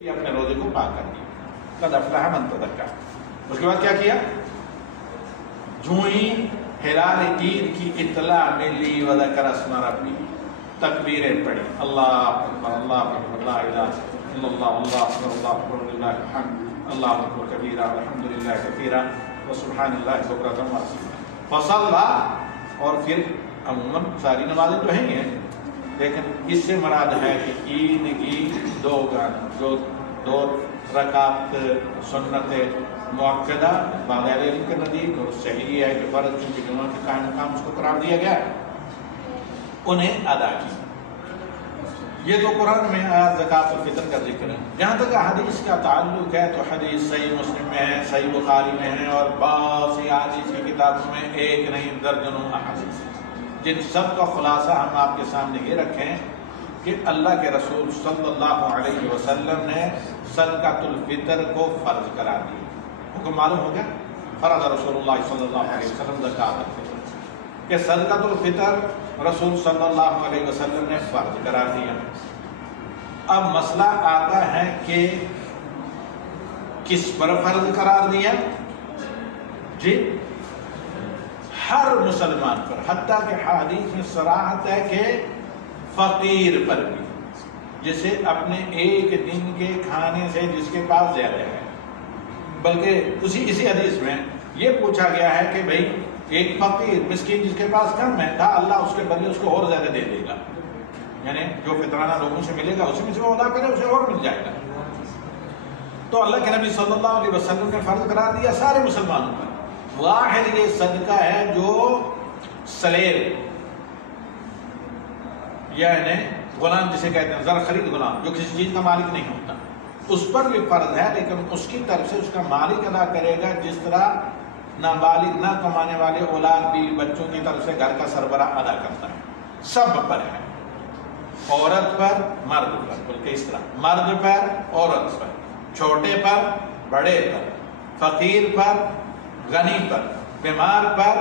اپنے روزے کو پاک کر دیا. قد افلح من تزکا. اس کے بعد کیا کیا؟ جو ہی ہلال عید کی اطلاع ملی وذکر اسم ربی، تکبیریں پڑھی، اللہ اکبر اللہ اکبر لا الہ الا اللہ اللہ اکبر اللہ اکبر للہ الحمد اللہ اکبر کبیرہ والحمدللہ کثیرا وسبحان اللہ بکرۃ واصیلا. فصلی، اور پھر عموماً ساری نمازیں تو ہیں ہی ہیں، لیکن اس سے مراد ہے کہ عید کی دو رکعت سنت مؤکدہ بعد علم کے نزدیک، اور صحیح ہے کہ فرض چونکہ جمعہ کے قائم مقام اس کو قرار دیا گیا ہے، انہیں ادا کی. یہ تو قرآن میں زکوٰۃ الفطر کا ذکر ہے. جہاں تک حدیث کا تعلق ہے تو حدیث صحیح مسلم میں ہے، صحیح بخاری میں ہے، اور بعض سی حدیث کی کتابوں میں ایک نہیں درجنوں احادیث، جن سب کا خلاصہ ہم آپ کے سامنے یہ رکھیں کہ اللہ کے رسول صلی اللہ علیہ وسلم نے صدقۃ الفطر کو فرض قرار دیا. حکم معلوم ہو گیا؟ فرض رسول اللہ صلی اللہ علیہ وسلم زکوٰۃ الفطر، کہ صدقۃ الفطر رسول صلی اللہ علیہ وسلم نے فرض قرار دیا. اب مسئلہ آتا ہے کہ کس پر فرض قرار دیا؟ جی ہر مسلمان پر، حتیٰ کہ حدیث میں صراحت ہے کہ فقیر پر بھی، جسے اپنے ایک دن کے کھانے سے جس کے پاس زیادہ ہے. بلکہ اسی حدیث میں یہ پوچھا گیا ہے کہ بھئی ایک فقیر مسکین جس کے پاس کم ہے، کہا اللہ اس کے بدلے اس کو اور زیادہ دے دے گا، یعنی جو فطرانہ لوگوں سے ملے گا اسی میں سے وہ ادا کرے اسے اور مل جائے گا. تو اللہ کے نبی صلی اللہ علیہ وسلم نے فرض قرار دیا سارے مسلمانوں پر. واحد یہ صدقہ ہے جو سلیب یعنی غلام جسے کہتے ہیں، زر خرید غلام جو کسی چیز کا مالک نہیں ہوتا، اس پر بھی فرض ہے، لیکن اس کی طرف سے اس کا مالک ادا کرے گا، جس طرح نابالغ نہ کمانے والے اولاد بھی بچوں کی طرف سے گھر کا سربراہ ادا کرتا ہے. سب پر ہے، عورت پر مرد پر، بلکہ اس طرح مرد پر عورت پر، چھوٹے پر بڑے پر، فقیر پر غنی پر، بیمار پر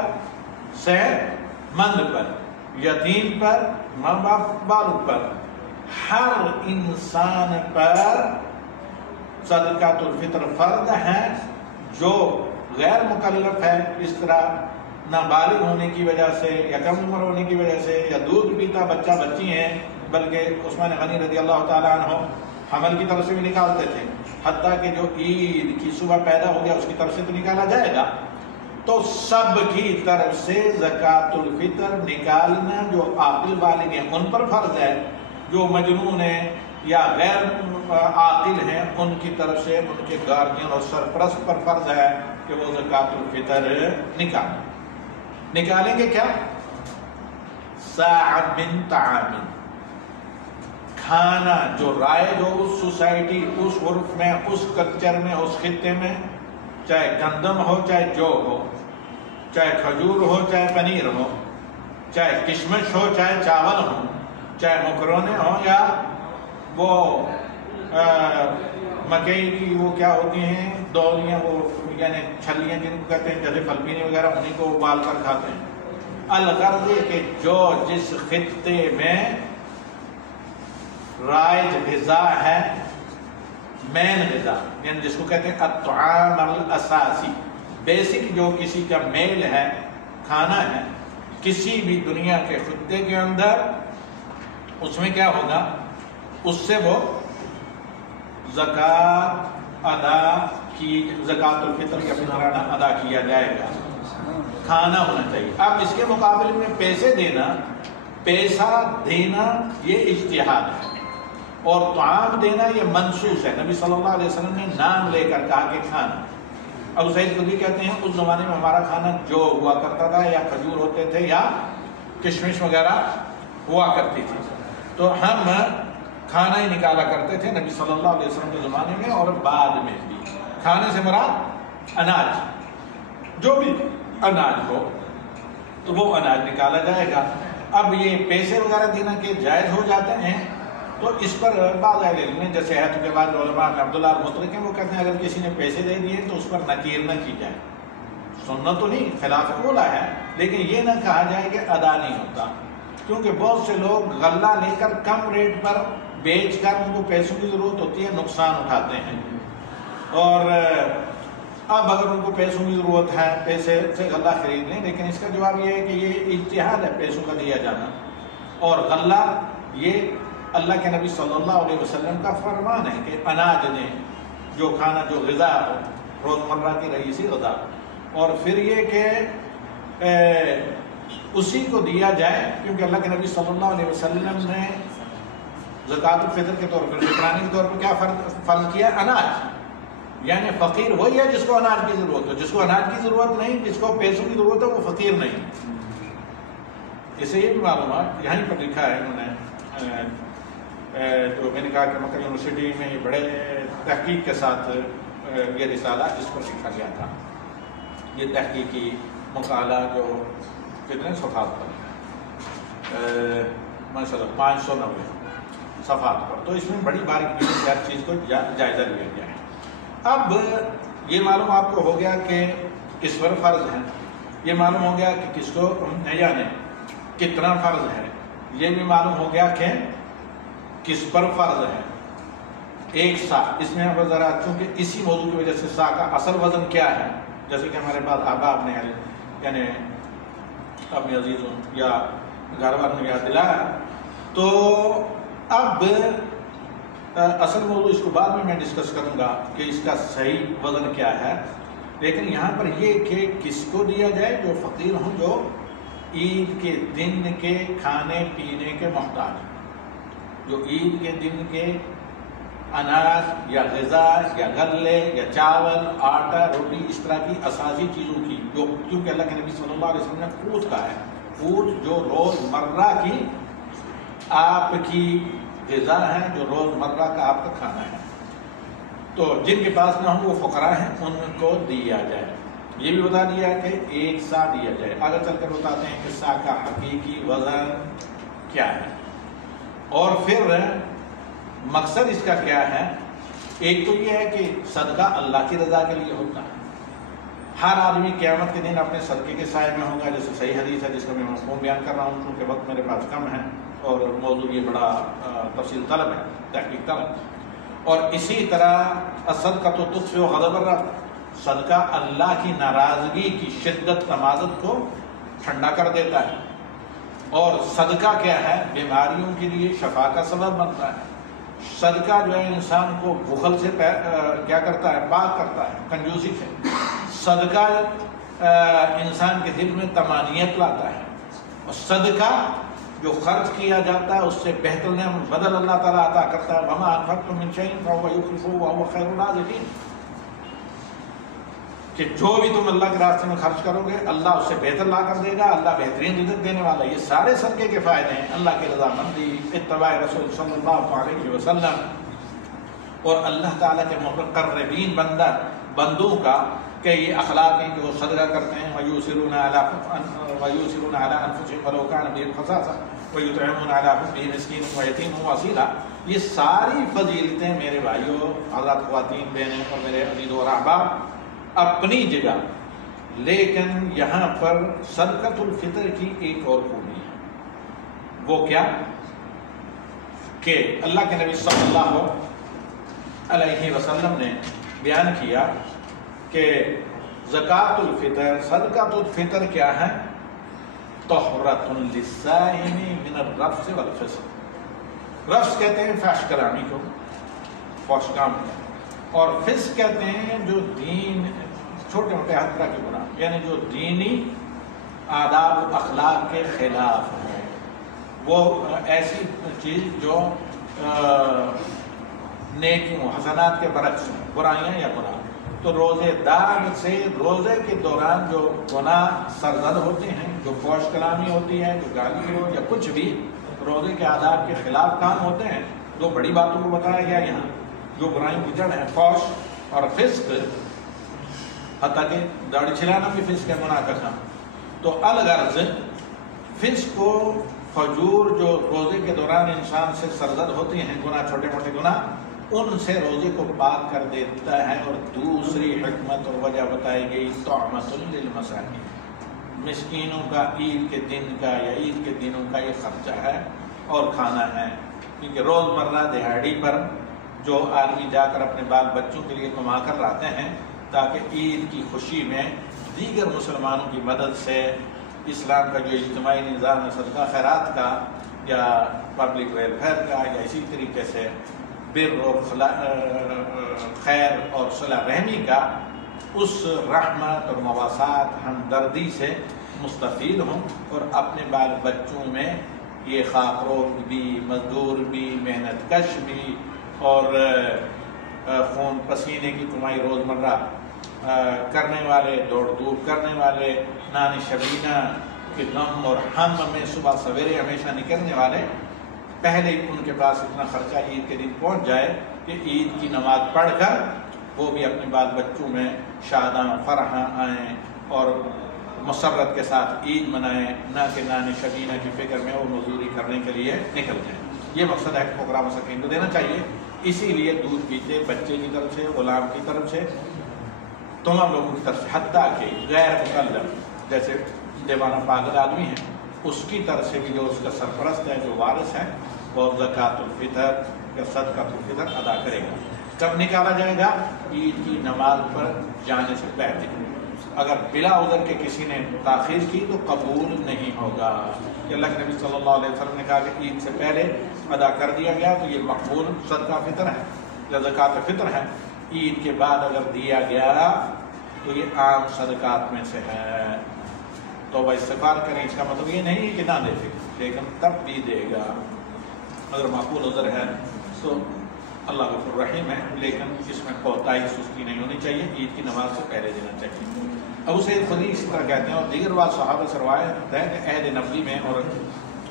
صحت مند پر، یتیم پر ماں باپ بالغ پر، ہر انسان پر صدقۃ الفطر فرض ہے. جو غیر مکلف ہے، اس طرح نابالغ ہونے کی وجہ سے یا کم عمر ہونے کی وجہ سے یا دودھ پیتا بچہ بچی ہیں، بلکہ عثمان غنی رضی اللہ تعالیٰ عنہ حمل کی طرف سے بھی نکالتے تھے، حتیٰ کہ جو عید کی صبح پیدا ہو گیا اس کی طرف سے تو نکالا جائے گا. تو سب کی طرف سے زکوٰۃ الفطر نکالنا جو عاقل بالغ ہیں ان پر فرض ہے، جو مجنون ہیں یا غیر عاقل ہیں ان کی طرف سے ان کے گارجین اور سرپرست پر فرض ہے کہ وہ زکوٰۃ الفطر نکالیں گے. کیا؟ صاع من طعام، کھانا جو رائج ہو اس سوسائٹی، اس عرف میں، اس کلچر میں، اس خطے میں، چاہے گندم ہو چاہے جو ہو، چاہے کھجور ہو چاہے پنیر ہو، چاہے کشمش ہو چاہے چاول ہو، چاہے مکرونے ہو یا وہ مکئی کی وہ کیا ہوتی ہیں دولیاں، وہ یعنی چھلیاں جن کو کہتے ہیں، جیسے فلپینی وغیرہ انہیں کو ابال کر کھاتے ہیں. الغرض کہ جو جس خطے میں رائج غذا ہے، مین غذا یعنی جس کو کہتے ہیں الطعام الاساسی، بیسک جو کسی کا میل ہے، کھانا ہے کسی بھی دنیا کے خطے کے اندر، اس میں کیا ہوگا؟ اس سے وہ زکوٰۃ ادا کی، زکوٰۃ الفطر کا فطرانہ ادا کیا جائے گا. کھانا ہونا چاہیے. اب اس کے مقابلے میں پیسہ دینا یہ اجتہاد ہے، اور طعام دینا یہ منسوس ہے. نبی صلی اللہ علیہ وسلم نے نام لے کر کہا کہ کھانا. ابو سعید خدری کہتے ہیں اس زمانے میں ہمارا کھانا جو ہوا کرتا تھا یا کھجور ہوتے تھے یا کشمش وغیرہ ہوا کرتی تھی، تو ہم کھانا ہی نکالا کرتے تھے نبی صلی اللہ علیہ وسلم کے زمانے میں اور بعد میں بھی. کھانے سے مراد اناج، جو بھی اناج ہو تو وہ اناج نکالا جائے گا. اب یہ پیسے وغیرہ دینا کہ جائز ہو جاتے ہیں، تو اس پر بعض اہل علم نے، جیسے حیات کے بعد علماء میں عبداللہ المطرق ہیں، وہ کہتے ہیں اگر کسی نے پیسے دے دیے تو اس پر نکیر نہ کی جائے. سننا تو نہیں، خلاف اولا ہے، لیکن یہ نہ کہا جائے کہ ادا نہیں ہوتا، کیونکہ بہت سے لوگ غلہ لے کر کم ریٹ پر بیچ کر ان کو پیسوں کی ضرورت ہوتی ہے، نقصان اٹھاتے ہیں. اور اب اگر ان کو پیسوں کی ضرورت ہے، پیسے سے غلہ خرید لیں، لیکن اس کا جواب یہ ہے کہ یہ اجتہاد ہے پیسوں کا دیا جانا. اور غلہ یہ اللہ کے نبی صلی اللہ علیہ وسلم کا فرمان ہے کہ اناج دیں، جو کھانا جو غذا ہو، روزمرہ کی رئیسی غذا. اور پھر یہ کہ اسی کو دیا جائے، کیونکہ اللہ کے نبی صلی اللہ علیہ وسلم نے زکوٰۃ الفطر کے طور پر، فطرانی کے طور پر کیا فرض کیا؟ اناج. یعنی فقیر وہی ہے جس کو اناج کی ضرورت ہو. جس کو اناج کی ضرورت نہیں، جس کو پیسوں کی ضرورت ہے، وہ فقیر نہیں. اسے یہ بھی معلومات یہیں پر لکھا ہے انہوں نے، جو میں نے کہا کہ مکہ یونیورسٹی میں بڑے تحقیق کے ساتھ یہ رسالہ اس پر لکھا گیا تھا. یہ تحقیقی مقالہ جو کتنے صفحات پر، ماشاء اللہ 590 صفحات پر. تو اس میں بڑی باریکی سے ہر چیز کو جائزہ لیا گیا ہے. اب یہ معلوم آپ کو ہو گیا کہ کس پر فرض ہے، یہ معلوم ہو گیا کہ کس کو یعنی کتنا فرض ہے، یہ بھی معلوم ہو گیا کہ کس پر فرض ہے. ایک سا، اس میں ہم ذرا چونکہ اسی موضوع کی وجہ سے سا کا اصل وزن کیا ہے، جیسے کہ ہمارے پاس احباب نے یعنی اپنے عزیزوں یا گھر والوں نے یاد دلایا. تو اب اصل موضوع اس کو بعد میں ڈسکس کروں گا کہ اس کا صحیح وزن کیا ہے. لیکن یہاں پر یہ کہ کس کو دیا جائے؟ جو فقیر ہوں، جو عید کے دن کے کھانے پینے کے محتاج، جو عید کے دن کے اناج یا غذا یا غلے یا چاول، آٹا، روٹی، اس طرح کی اساسی چیزوں کی، جو کیونکہ اللہ کے نبی صلی اللہ علیہ وسلم نے قوت کہا ہے. قوت جو روزمرہ کی آپ کی غذا ہے، جو روزمرہ کا آپ کا کھانا ہے. تو جن کے پاس نہ ہوں وہ فقراء ہیں، ان کو دیا جائے. یہ بھی بتا دیا کہ ایک سا دیا جائے. آگے چل کر بتاتے ہیں کہ سا کا حقیقی وزن کیا ہے، اور پھر مقصد اس کا کیا ہے. ایک تو یہ ہے کہ صدقہ اللہ کی رضا کے لیے ہوتا ہے. ہر آدمی قیامت کے دن اپنے صدقے کے سائے میں ہوگا، جیسے صحیح حدیث ہے جس کو میں مفہوم بیان کر رہا ہوں کیونکہ وقت میرے پاس کم ہے اور موضوع یہ بڑا تفصیل طلب ہے، تحقیق طلب. اور اسی طرح الصدقہ تو تطفئ غضب الرب، صدقہ اللہ کی ناراضگی کی شدت تمازت کو ٹھنڈا کر دیتا ہے. اور صدقہ کیا ہے؟ بیماریوں کے لیے شفا کا سبب بنتا ہے. صدقہ جو ہے انسان کو بخل سے کیا کرتا ہے؟ پاک کرتا ہے، کنجوسی سے. صدقہ انسان کے دل میں طمانینت لاتا ہے. اور صدقہ جو خرچ کیا جاتا ہے اس سے بہتر نعمت بدل اللہ تعالیٰ عطا کرتا ہے. وما انفقتم من شيء فهو يخلفه وهو خير الرازقين، کہ جو بھی تم اللہ کے راستے میں خرچ کرو گے اللہ اس سے بہتر لا کر دے گا. اللہ بہترین رزق دینے والا. یہ سارے صدقے کے فائدے ہیں: اللہ کی رضامندی، اتباع رسول صلی اللہ علیہ وسلم، اور اللہ تعالیٰ کے مقربین بندوں کا کہ یہ اخلاق ہیں کہ وہ صدقہ کرتے ہیں. وَيُؤْثِرُونَ عَلَىٰ أَنفُسِهِمْ وَلَوْ كَانَ بِهِمْ خَصَاصَةٌ وَيُطْعِمُونَ عَلَىٰ حُبِّهِ مِسْكِينًا وَيَتِيمًا وَأَسِيرًا. یہ ساری فضیلتیں میرے بھائیوں، حضرات، خواتین، بہنیں اور میرے عزیز اور احباب اپنی جگہ، لیکن یہاں پر صدقۃ الفطر کی ایک اور خوبی ہے. وہ کیا کہ اللہ کے نبی صلی اللہ علیہ وسلم نے بیان کیا کہ زکوٰۃ الفطر، صدقۃ الفطر کیا ہے؟ طہرۃ للصائم من الرفث والفسق. رفث کہتے ہیں فحش کلامی کو، فحش کام کو، اور فسق کہتے ہیں جو دین چھوٹے موٹے ہر طرح کے گناہ، یعنی جو دینی آداب و اخلاق کے خلاف ہے. وہ ایسی چیز جو نیکیوں حسنات کے برعکس ہیں، برائیاں یا گناہ. تو روزے دار سے روزے کے دوران جو گناہ سرزد ہوتے ہیں، جو فحش کلامی ہوتی ہے، جو گالی گلوچ یا کچھ بھی روزے کے آداب کے خلاف کام ہوتے ہیں، دو بڑی باتوں کو بتایا گیا یہاں. جو برائیوں کی جڑ ہے فحش اور فسق، حتیٰ کہ داڑھی چھلانا بھی فسق ہے، گناہ کا کام. تو الغرض فسق کو فجور جو روزے کے دوران انسان سے سرزد ہوتی ہیں، گناہ چھوٹے موٹے گناہ، ان سے روزے کو پاک کر دیتا ہے. اور دوسری حکمت اور وجہ بتائی گئی طعمۃ للمساکین، مسکینوں کا عید کے دن کا یا عید کے دنوں کا یہ خرچہ ہے اور کھانا ہے. کیونکہ روزمرہ دہاڑی پر جو آدمی جا کر اپنے بال بچوں کے لیے کما کر لاتے ہیں تاکہ عید کی خوشی میں دیگر مسلمانوں کی مدد سے اسلام کا جو اجتماعی نظام ہے صدقہ خیرات کا یا پبلک ویلفیئر کا یا اسی طریقے سے بر اور خیر اور صلہ رحمی کا اس رحمت اور مواسات ہمدردی سے مستفید ہوں اور اپنے بال بچوں میں یہ خاکروب بھی مزدور بھی محنت کش بھی اور خون پسینے کی کمائی روزمرہ کرنے والے دوڑ دھوپ کرنے والے نان شبینہ کے غم اور ہم میں صبح سویرے ہمیشہ نکلنے والے پہلے ان کے پاس اتنا خرچہ عید کے دن پہنچ جائے کہ عید کی نماز پڑھ کر وہ بھی اپنے بال بچوں میں شاداں فرحاں آئیں اور مسرت کے ساتھ عید منائیں، نہ کہ نان شبینہ کی فکر میں وہ مزدوری کرنے کے لیے نکل جائیں۔ یہ مقصد ہے کہ فقراء مساکین کو دینا چاہیے، اسی لیے دودھ پیتے بچے کی طرف سے، غلام کی طرف سے، تمام لوگوں کی طرف سے، حتیٰ کہ غیر مکلف جیسے دیوانہ پاگل آدمی ہے اس کی طرف سے بھی جو اس کا سرپرست ہے جو وارث ہے وہ زکوٰۃ الفطر یا صدقۃ الفطر ادا کرے گا۔ کب نکالا جائے گا؟ عید کی نماز پر جانے سے پہلے۔ اگر بلا عذر کے کسی نے تاخیر کی تو قبول نہیں ہوگا۔ کہ اللہ کے نبی صلی اللہ علیہ وسلم نے کہا کہ عید سے پہلے ادا کر دیا گیا تو یہ مقبول صدقہ فطر ہے یا زکوٰۃ فطر ہے، عید کے بعد اگر دیا گیا تو یہ عام صدقات میں سے ہے۔ تو وہ استغفار کریں، اس کا مطلب یہ نہیں کہ نہ دے لیکن تب بھی دے گا۔ اگر معقول عذر ہے تو اللہ غفور رحیم ہے، لیکن اس میں کوتاہی سستی نہیں ہونی چاہیے، عید کی نماز سے پہلے دینا چاہیے۔ ابو سعید خدری اسی طرح کہتے ہیں اور دیگر بعض صحابہ سے روایت ہے کہ عہد نبوی میں اور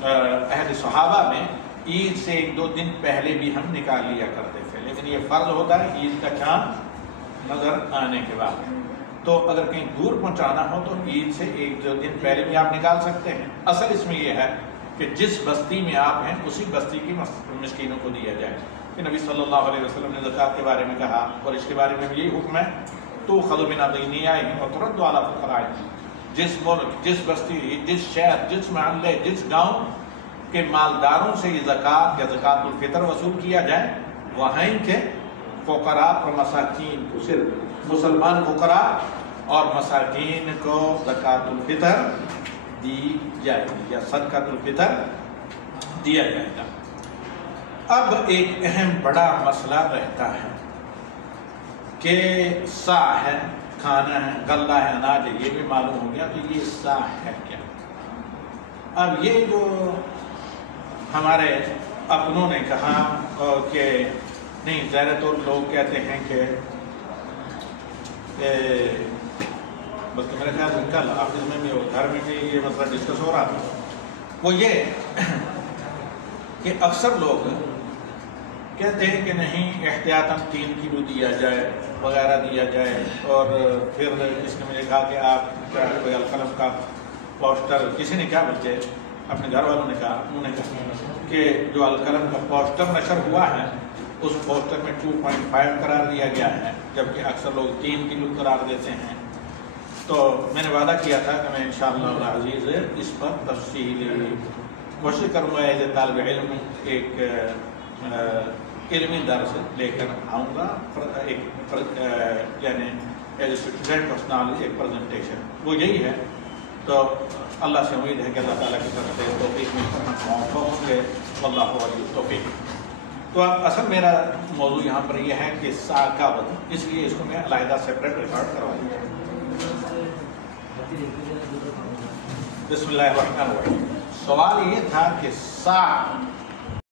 عہد صحابہ میں عید سے 1-2 دن پہلے بھی ہم نکال لیا کرتے تھے، لیکن یہ فرض ہوتا ہے عید کا چاند نظر آنے کے بعد۔ تو اگر کہیں دور پہنچانا ہو تو عید سے 1-2 دن پہلے بھی آپ نکال سکتے ہیں۔ اصل اس میں یہ ہے کہ جس بستی میں آپ ہیں اسی بستی کی مسکینوں کو دیا جائے۔ کہ نبی صلی اللہ علیہ وسلم نے زکوٰۃ کے بارے میں کہا اور اس کے بارے میں بھی یہی حکم ہے تو خذ من اغنیائہم وترد علی فقرائہم۔ جس ملک، جس بستی، جس شہر، جس محلے، جس گاؤں کے مالداروں سے یہ زکوٰۃ یا زکوٰۃ الفطر وصول کیا جائے وہیں کے فقراء اور مساکین کو، صرف مسلمان فقراء اور مساکین کو زکوٰۃ الفطر دی جائے گی یا صدقۃ الفطر دیا جائے گا۔ اب ایک اہم بڑا مسئلہ رہتا ہے کہ سا ہے، کھانا ہے، غلہ ہے، اناج ہے، یہ بھی معلوم ہو گیا تو یہ سا ہے کیا؟ اب یہ جو ہمارے اپنوں نے کہا کہ نہیں، زیادہ تر لوگ کہتے ہیں کہ بلکہ میرے خیال میں کل آفس میں بھی اور گھر میں بھی یہ مسئلہ ڈسکس ہو رہا تھا، وہ یہ کہ اکثر لوگ کہتے ہیں کہ نہیں احتیاطاً 3 کلو دیا جائے وغیرہ دیا جائے، اور پھر کسی نے مجھے کہا کہ آپ کوئی القلم کا پوسٹر، کسی نے کیا بلکہ اپنے گھر والوں نے کہا، انہوں نے کہا کہ جو القلم کا پوسٹر نشر ہوا ہے اس پوسٹر میں 2.5 قرار دیا گیا ہے جبکہ اکثر لوگ 3 کلو قرار دیتے ہیں۔ تو میں نے وعدہ کیا تھا کہ میں انشاءاللہ العزیز اس پر تفصیلی کوشش کروں گا، ایز اے طالب علم ایک علمی درس لے کر آؤں گا، یعنی as a student of knowledge ایک پریزنٹیشن، وہ یہی ہے۔ تو اللہ سے امید ہے کہ اللہ تعالیٰ کی طرف سے توفیق میں موقع ہوں گے، واللہ ولی التوفیق۔ تو اب اصل میرا موضوع یہاں پر یہ ہے کہ سا کا وزن، اس لیے اس کو میں علیحدہ سیپریٹ ریکارڈ کرواؤں گا۔ بسم اللہ الرحمن الرحیم۔ سوال یہ تھا کہ سا